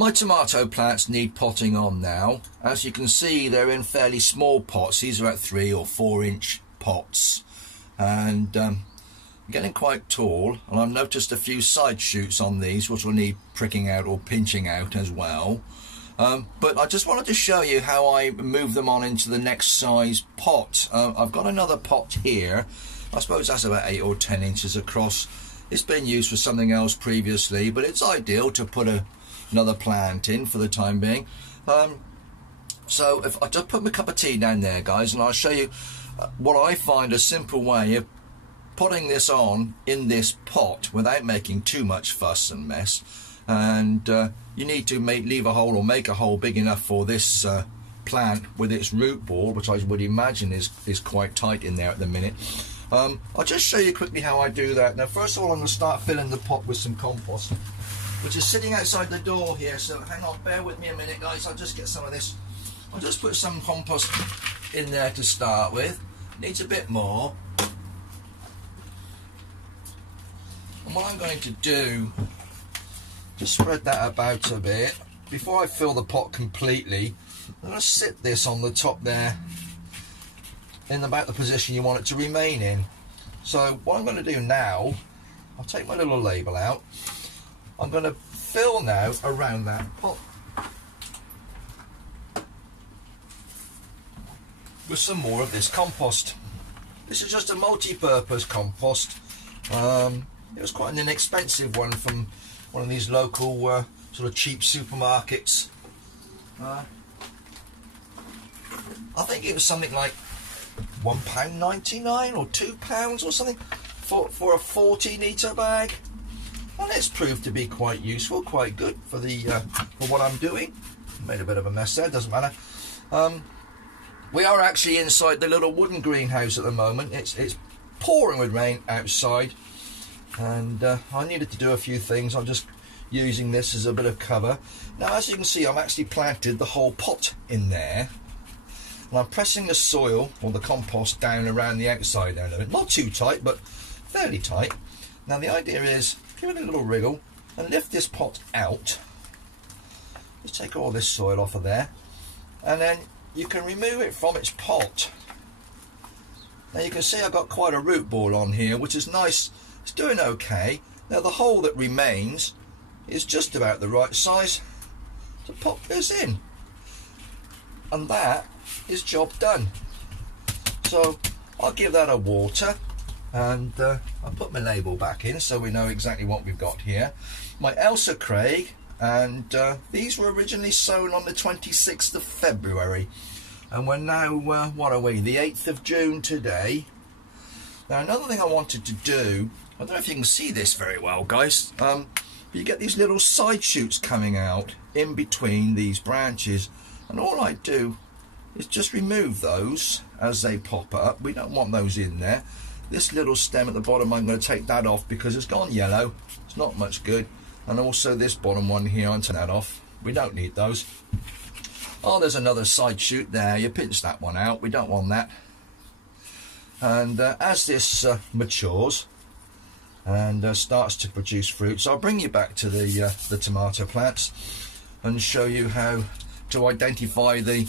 My tomato plants need potting on now. As you can see, they're in fairly small pots. These are at 3 or 4 inch pots, and getting quite tall, and I've noticed a few side shoots on these which will need pricking out or pinching out as well. But I just wanted to show you how I move them on into the next size pot. I've got another pot here. I suppose that's about 8 or 10 inches across. It's been used for something else previously, but it's ideal to put another plant in for the time being. So if I just put my cup of tea down there, guys, and I'll show you what I find a simple way of putting this on in this pot without making too much fuss and mess. And you need to leave a hole or make a hole big enough for this plant with its root ball, which I would imagine is quite tight in there at the minute. I'll just show you quickly how I do that. Now, first of all, I'm going to start filling the pot with some compost, which is sitting outside the door here. So hang on, bear with me a minute, guys. I'll just get some of this. I'll just put some compost in there to start with. Needs a bit more. And what I'm going to do, just spread that about a bit. Before I fill the pot completely, I'm going to sit this on the top there in about the position you want it to remain in. So what I'm going to do now, I'll take my little label out. I'm going to fill now around that pot with some more of this compost. This is just a multi-purpose compost. It was quite an inexpensive one from one of these local sort of cheap supermarkets. I think it was something like £1.99 or £2 or something for a 40 litre bag, and it's proved to be quite useful, quite good for the for what I'm doing. Made a bit of a mess there, doesn't matter. We are actually inside the little wooden greenhouse at the moment. It's pouring with rain outside, and I needed to do a few things. I'm just using this as a bit of cover. Now, as you can see, I've actually planted the whole pot in there, and I'm pressing the soil or the compost down around the outside there a little bit. Not too tight, but fairly tight. Now the idea is give it a little wriggle and lift this pot out. Just take all this soil off of there, and then you can remove it from its pot. Now you can see I've got quite a root ball on here, which is nice. It's doing okay. Now the hole that remains is just about the right size to pop this in, and that is job done. So I'll give that a water, and I'll put my label back in so we know exactly what we've got here. My Ailsa Craig, and these were originally sown on the 26th of February, and we're now what are we, the 8th of June today. Now another thing I wanted to do, I don't know if you can see this very well, guys, but you get these little side shoots coming out in between these branches, and all I do is just remove those as they pop up. We don't want those in there. This little stem at the bottom, I'm going to take that off because it's gone yellow. It's not much good. And also this bottom one here, I'm taking that off. We don't need those. Oh, there's another side shoot there. You pinch that one out. We don't want that. And as this matures and starts to produce fruits, I'll bring you back to the tomato plants and show you how to identify the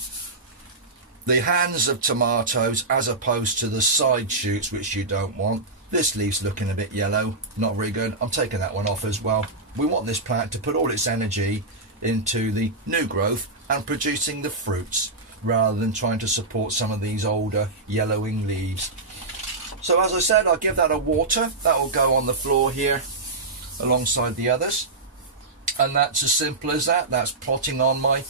hands of tomatoes as opposed to the side shoots, which you don't want. This leaf's looking a bit yellow, not very good. I'm taking that one off as well. We want this plant to put all its energy into the new growth and producing the fruits, rather than trying to support some of these older yellowing leaves. So as I said, I'll give that a water. That will go on the floor here alongside the others, and that's as simple as that. That's potting on my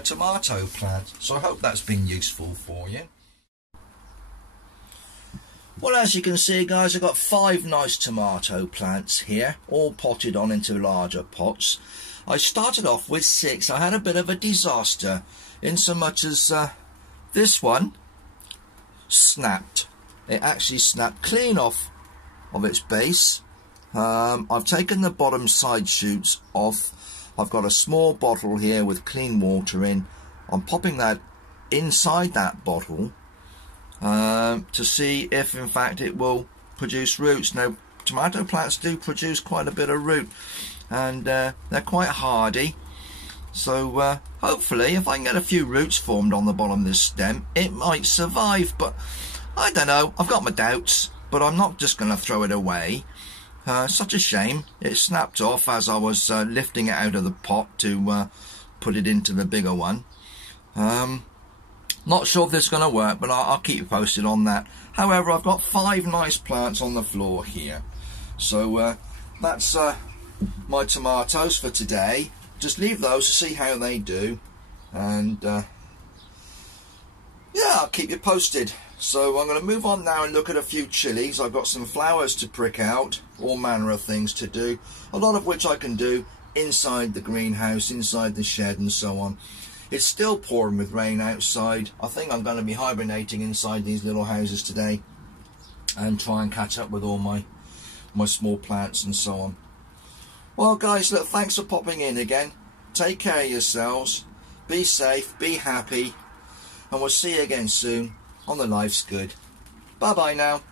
tomato plant. So I hope that's been useful for you. Well, as you can see, guys, I've got 5 nice tomato plants here, all potted on into larger pots. I started off with 6. I had a bit of a disaster in so much as this one snapped. It actually snapped clean off of its base. I've taken the bottom side shoots off. I've got a small bottle here with clean water in. I'm popping that inside that bottle to see if in fact it will produce roots. Now, tomato plants do produce quite a bit of root, and they're quite hardy, So hopefully if I can get a few roots formed on the bottom of this stem, it might survive. But I don't know, I've got my doubts, but I'm not just going to throw it away. Such a shame. It snapped off as I was lifting it out of the pot to put it into the bigger one. Not sure if this is going to work, but I'll keep you posted on that. However, I've got 5 nice plants on the floor here. So that's my tomatoes for today. Just leave those to see how they do. And yeah, I'll keep you posted. So I'm going to move on now and look at a few chilies. I've got some flowers to prick out, all manner of things to do, a lot of which I can do inside the greenhouse, inside the shed and so on. It's still pouring with rain outside. I think I'm going to be hibernating inside these little houses today and try and catch up with all my small plants and so on. Well guys, look, thanks for popping in again. Take care of yourselves, be safe, be happy, and we'll see you again soon on the Life's Good. Bye bye now.